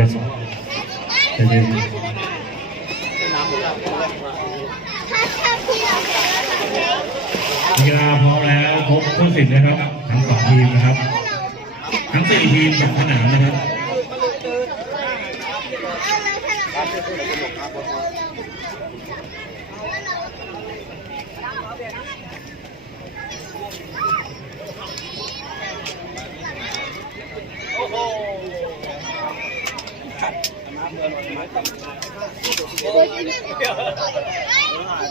เป็นเป็นเป็นถ้าถ้าพี่เราแพ้เราทำไงกีฬาพร้อมแล้วพบผู้สินนะครับ ทั้งสองทีมนะครับ ทั้งสี่ทีมแบบสนามนะครับ เอาเลยถ้า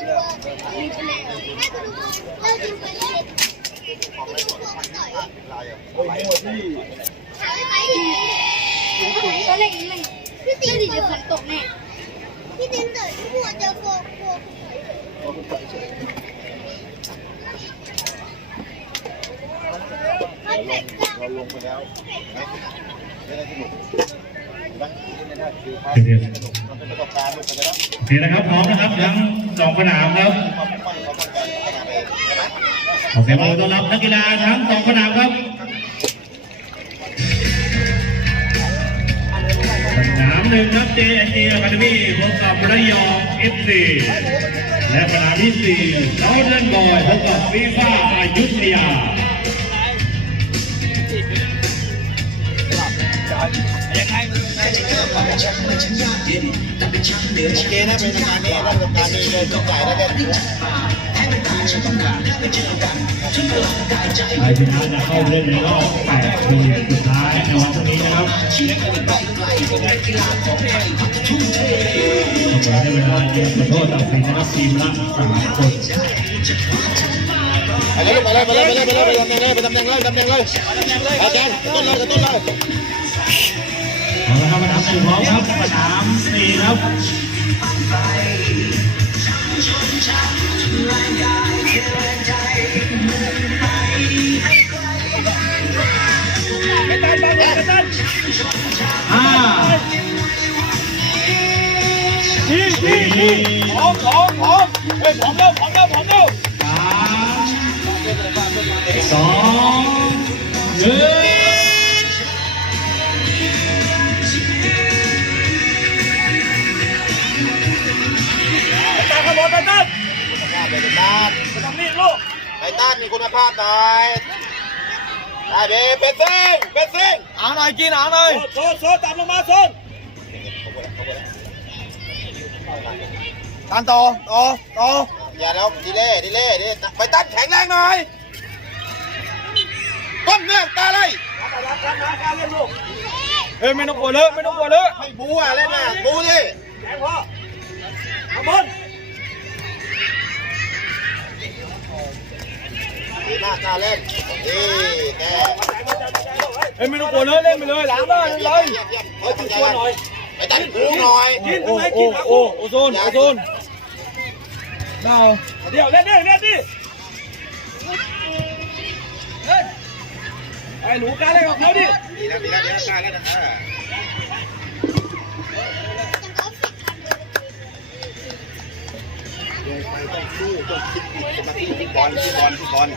เราเราดูไปเลยตอนแรกยังงพี่ติ๊กเดี๋ยวฝนตกแน่พี่ติ๊กเดี๋ยวหัวจะโกโกมันแตกต่างเราลงไปแล้วไม่ได้สนุก นะไม่ได้คือภาพเป็นเป็นมันเป็นประสบการณ์ลูกไปแล้วโอเคนะครับพร้อมนะครับทั้งสองสนามครับความมุ่งมั่นความตั้งใจพัฒนาไปใช่ไหมขอเสียงปรบมือต้อนรับนักกีฬาทั้งสองสนามครับสนามหนึ่งครับ JNG Academy พบกับระยอง FC และสนามที่สี่ Southern Boy พบกับฟีฟ่าอายุธยา โอเคนะเป็นทำงานนี้ได้ประสบการณ์นี้เลยต้องจ่ายได้เด่นไทยชนะจะเข้าเล่นในรอบ8ทีมสุดท้ายในวันพรุ่งนี้นะครับก็ขอให้เวลาเย็นขอโทษตัดสินนะครับทีมละสามคนไปเลยลูกไปเลยไปเลยไปเลยไปเลยไปตำแหน่งเลยไปตำแหน่งเลยไปตำแหน่งเลยอาจารย์ต้นเลยต้นเลย เอาละครับสนามสี่พร้อมครับสนามสี่ครับไปตันไปตันไปตันห้าทีทีทีพร้อมพร้อมพร้อมเฮ้ยพร้อมแล้วพร้อมแล้วพร้อมแล้วสามสอง เป็นซิงเอาหน่อยกินเอาหน่อยโซนโซนตามลงมาโซนตามต่อต่อต่ออย่าแล้วดีเล่ดีเล่ดีไปตันแข็งแรงหน่อยก้มเนื่องตาเลยเฮ้ยไม่ต้องกลัวเลอะไม่ต้องกลัวเลอะไม่บูอะเล่นน่ะบูดิแข็งพ่อขบวน ดีมากกล้าเล่นดีแกเฮ้ยไม่ต้องกลัวเลอะเล่นไปเลยล้างได้เล่นเลยเยี่ยมเยี่ยมเฮ้ยตัวหน่อยไปตันกูหน่อยโอ้โอ้โอ้โอโซนโอโซนได้เดี๋ยวเล่นดิเล่นดิไอ้หนูกล้าเล่นกับเขาดิดีนะดีนะดีนะกล้าเล่นนะเดินไปต้องสู้ต้องคิดสมาธิที่บอลที่บอลที่บอล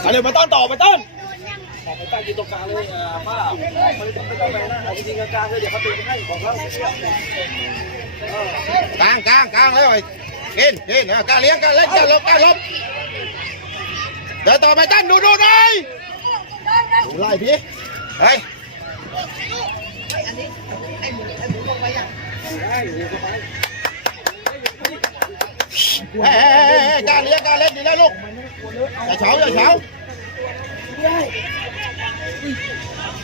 เอาเร็วมาต้อนต่อมาต้อนโดนยังไปตั้งยืนตรงกลางเลยป้าไม่ต้องไม่ต้องไปนะเอาจริงกลางเลยเดี๋ยวเขาตีให้บอกแล้วกลางกลางกลางเลยเล่นเล่นกล้าเลี้ยงกล้าเล่นกล้าลบกล้าลบเดินต่อไปตั้นดูดูหน่อยดูไล่พี่เฮ้ยไอ้หมูไอ้หมูลงไปยังไอ้หมูลงไป เฮ้ยกล้าเลี้ยงกล้าเล่นดีแล้วลูกอย่าเฉาอย่าเฉา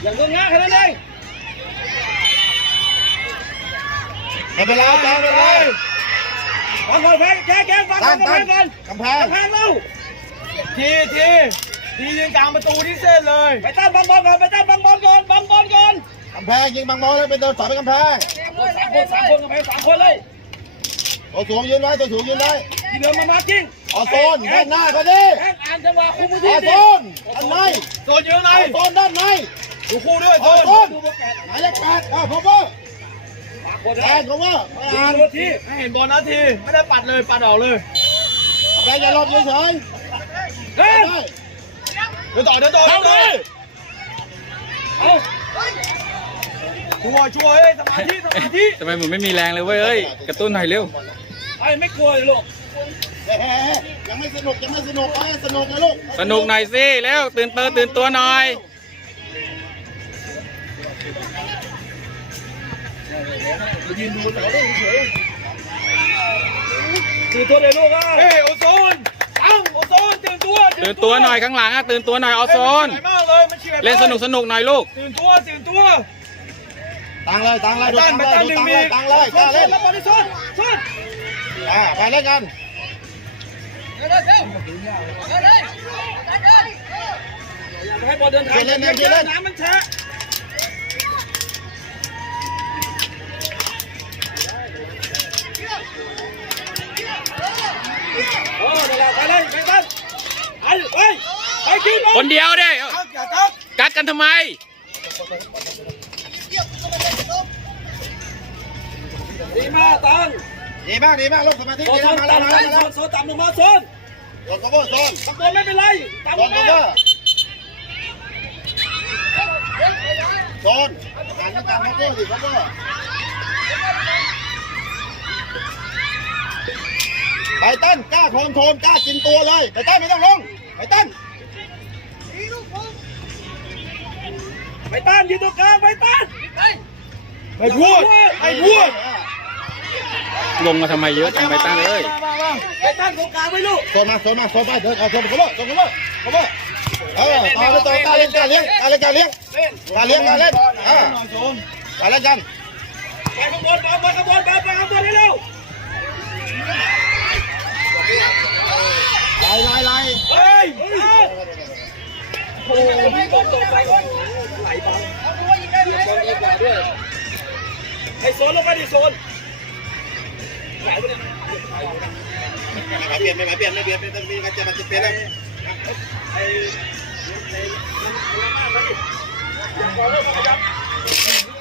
อย่างงง่ายแค่นั้นเองไม่เป็นไรจ้งไปเลยฟังก่อนแพ้แกแกฟังก่อนนกำแพตั้นก่อนกำแพงกำแพงเราทีทีทียืนกลางประตูที่เส้นเลย ไปตั้นบังบอลก่อนไปตั้นบังบอลก่อนบังบอลก่อนกำแพงยิงบังบอลเลยเป็นตัวสอนเป็นกำแพงสามคนสามคนกำแพงสามคนเลยตัวสูงยืนไว้ตัวสูงยืนไว้ เดินมามาจริงออโซนด้านหน้าเขาดิแข่งอ่านจังหวะคุมพื้นอที่อโซดินด้านในโซนอยู่ข้างในออโซนด้านในดูคู่ด้วยอโซอนโซนหมายเลขแปดอ่าพบว่าแปดพบว่าไม่อ่านดูทีให้เห็นบอลนาที ไม่ได้ปัดเลย ปัดออกเลยแปดอย่าหลบเฉยเฮ้ยๆได้เดินต่อเดินต่อเข้าเลยเอาชัวร์ชัวร์เอ้ยสมาธิสมาธิทำไมเหมือนไม่มีแรงเลยเว้ยเอ้ย กระตุ้นหน่อยเร็วไอ้ไม่กลัวเลยลูกเฮ้ ยยังไม่สนุกยังไม่สนุกเอ้ยสนุกนะลูกสนุกหน่อยสิเร็วตื่นเตอตื่นตัวหน่อย ยืนดูแต่เล่นเฉยตื่นตัวเลยลูกอะเฮ้ยโอโซนตั้งโอโซนตื่นตัวตื่นตัวหน่อยข้างหลังอะตื่นตัวหน่อยเอาโซนเหอยมากเลยมันเฉียดเล่นสนุกสนุกหน่อยลูกตื่นตัวตื่นตัวตังเลยตังเลยดูตั้ตังงไปเลยตั้งดูหนึ่งตังมีเลยตังเลยกล้าเล่นแล้วบอลที่โซนโซนอ่าไปเล่นกันอย่า ให้บอลเดินทางน้ำมันแฉะโอ้เดี๋ยวไปเลยไปกันไปไปไปกินคนเดียวเด้กัดกันทำไมดีมากตังดีมากดีมากลูกสมาธิดีนนะมาแล้วมาแล้วมาแล้วโซนต่ำลงมาโซน โดนกระโบโซนตะโกนไม่เป็นไรต่ำโดนงกระมาโบโซนอ่านกันกระโบดิกระโบไปเต้นกล้าโทนโทนกล้ากินตัวเลยไปเต้นไม่ต้องลงไปเต้นไปต้านยืนตรงกลางไปต้านไปพูดไปพูด ลงมาทำไมเยอะจังไปตั้งเลยไปต้านตรงกลางไปลูกโซนมาโซนมาโซนไปเดินเอาโซนกระโบโซนกระโบกระโบเออต่อไปต่อกล้าเล่นกล้าเลี้ยงกล้าเล่นกล้าเลี้ยงกล้าเลี้ยงกล้าเล่นอ่ากล้าเล่นกันไปข้างบนไปข้างบนไปไปข้างบนให้เร็วไล่ไล่ไล่เฮ้ยโอ้โหมีตกตกไปไหลไปดีกว่าด้วยไอ้โซนลงไปดิโซน ไหลไปเนี่ยไม่เปลี่ยนไม่เปลี่ยนไม่เปลี่ยนไม่เปลี่ยนจะมันจะเปลี่ยนไอ้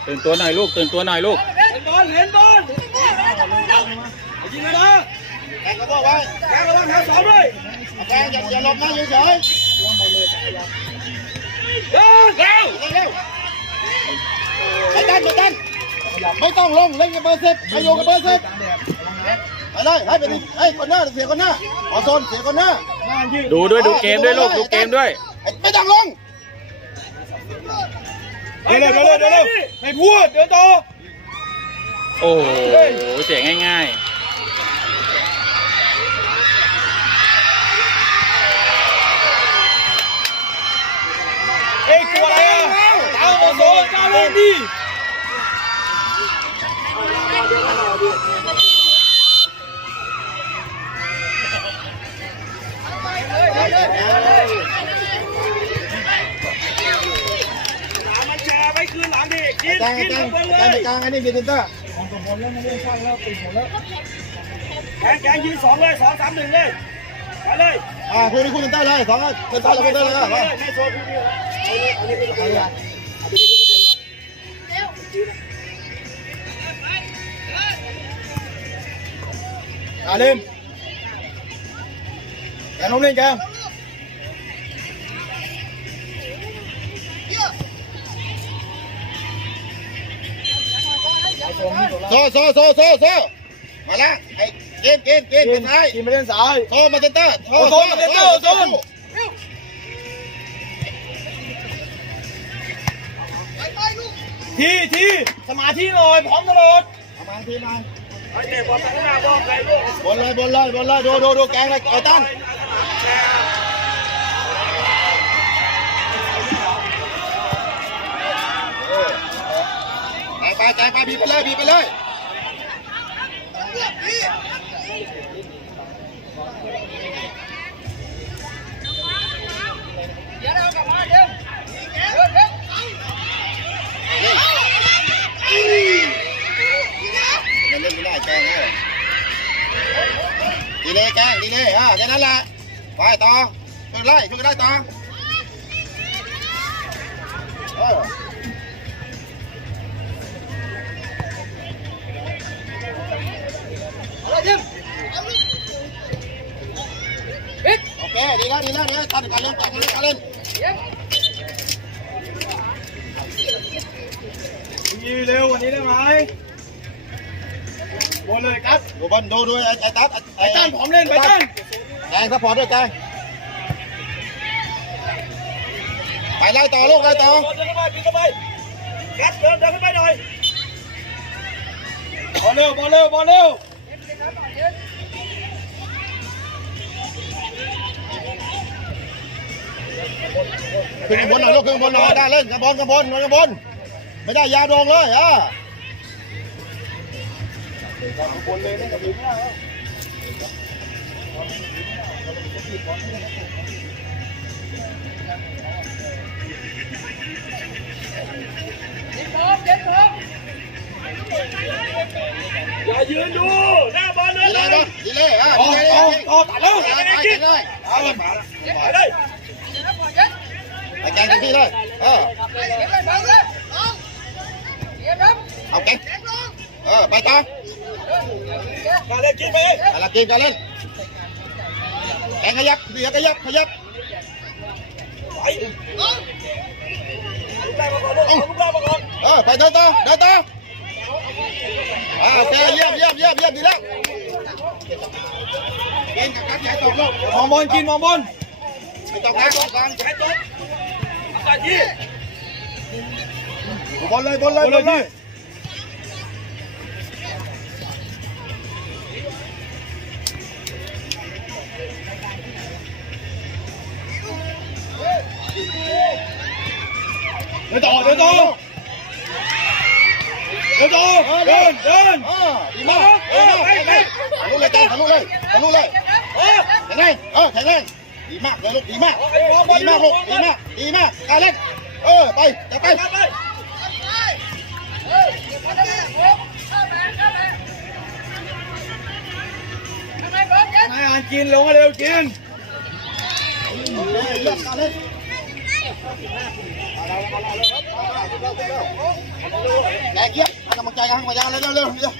ตื่นตัวหน่อยลูกตื่นตัวหน่อยลูกเห็นบอลเห็นบอลยิงเลยนะแทงกระโบไว้แกระวังแถวสองด้วยแทงอย่าอย่าหลบนะเฉยเฉยเร็วเร็วเร็วไปดันไปดันไม่ต้องลงเล่นกับเบอร์สิบไปโยกับเบอร์สิบ ไปเลยให้ไปดิให้คนหน้าเสียคนหน้าขอโซนเสียคนหน้าดูด้วยดูเกมด้วยลูกดูเกมด้วยไม่ต้องลงเดินเลยเดินเลยเดินเลยไม่พูดเดินต่อโอ้โหเจ๋งง่ายเอ้ยกลัวอะไรอะเอาโอ้โหเจ้าเล่นดิ หลานมันแชร์ไปคืนหลานดิ กินกลางกินกลางทุกคนเลกลางยกลางอันนี้มีเซนเตอร์แกงแกงยืนสองเลยสองสามหนึ่งเลยไปเลยอ่าคุณนี่คุณเซนเตอร์เลยสองเซนเตอร์เลยเซนเตอร์เลยอะไม่โซนคุณนี่เอาเอานี่คือคนเดียวอ่าเล่นแกลงเล่นแก โซ่โซ่โซ่โซ่โซ่มาละไอ้เกณฑ์เกณฑ์เกณฑ์เป็นไงกินไม่เล่นสายโซ่มาเซนเตอร์โอ้โซ่มาเซนเตอร์โซ่ทีทีสมาธิหน่อยพร้อมตลอดเอามาทีมาไอ้เตะบอลไปข้างหน้าบอลใครลูกบนเลยบนเลยบนเลยดูดูดูแกงเลยไอ้ตั้น ไปไปใจไปบีบไปเลยบีบไปเลยมันเล่นไม่ได้แกงเลยดีเลยแกงดีเลยอะแค่นั้นแหละไปต่อช่วยไล่ช่วยไล่ต่อเออ โอเค ดีแล้วดีแล้วดีแล้วตัดการเล่นตัดการเล่นการเล่นยืนเร็วกวันนี้ได้ไหมบนเลยครับดูบอลดูดูไอ้ไอ้ตัดไอ้จ้านผอมเล่นไปจ้านแกงซัพพอร์ตด้วยแกงไปไล่ต่อลูกไล่ต่อบอลเดินเข้าไปปีนเข้าไปกัดเดินเดินเข้าไปหน่อยบอลเร็วบอลเร็วบอลเร็ว ขึ้นข้างบนหน่อยลูกขึ้นข้างบนหน่อยได้เล่นข้างบนข้างบนข้างบน ไม่ได้ยาดองเลยอะบนเลยเล่นกับผิวไม่ได้แล้วอย่ายืนดูหน้าบอลเลดียเลยลูกดีเลยอะโอ้ดีเลยโอ้โอ้ตัดแล้วไปไปไปเลยเลยไปเลย ไปแกงเต็มที่เลยเออเอาแกงเออไปต่อมาเล่นกินไปอะไรกินกันเล่นแกงขยับเดี๋ยวขยับขยับไปลูกได้มาก่อนลูกเอาลูกได้มาก่อนเออไปเดินต่อเดินต่ออ่าโอเคเยี่ยมเยี่ยมเยี่ยมเยี่ยมดีแล้วกินกับการใช้ตกลูกมองบอลกินมองบอลไม่ต้องการต้องการใช้ต๊บ ตัดยี่บอลเลยบอลเลยบอลเลยเดินต่อเดินต่อเดีมากเออทะลุเลยลูกดีมากดีมากลูกดีมากดีมากกาเล่นเออไปจะไปไปนายอ่านกินลงเร็วกินเยี่ยมกาเล่นแกเยี่ยมให้กำลังใจกันให้กำลังใจกันเร็วเร็วเร็ว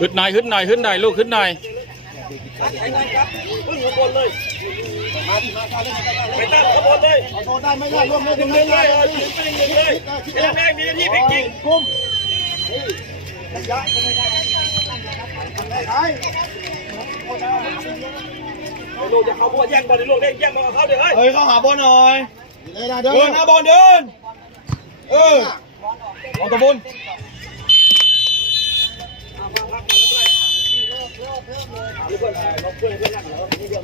ฮึดหน่อยฮึดหน่อยฮึดหน่อยลูกฮึดหน่อย แข่งกันครับพึ่งหัวบนเลย มาดิมาการเล่นไปตั้งขบวนเลยขอโทษได้ไม่ได้ร่วมเล่นหนึ่งเลยเออถึงไปหนึ่งหนึ่งเลยเป็นยังไงมีหน้าที่พลิกจริงคุ้มลูกอย่าเข้าบัวแย่งบอลเลยลูกเล่นแย่งบอลกับเขาเดี๋ยวเฮ้ยเฮ้ยเข้าหาบอลหน่อยเดิเดินนหน้าบอลเดิน เออเอาตะบุญเอา 俺们过来我们过来过来俺们楼一个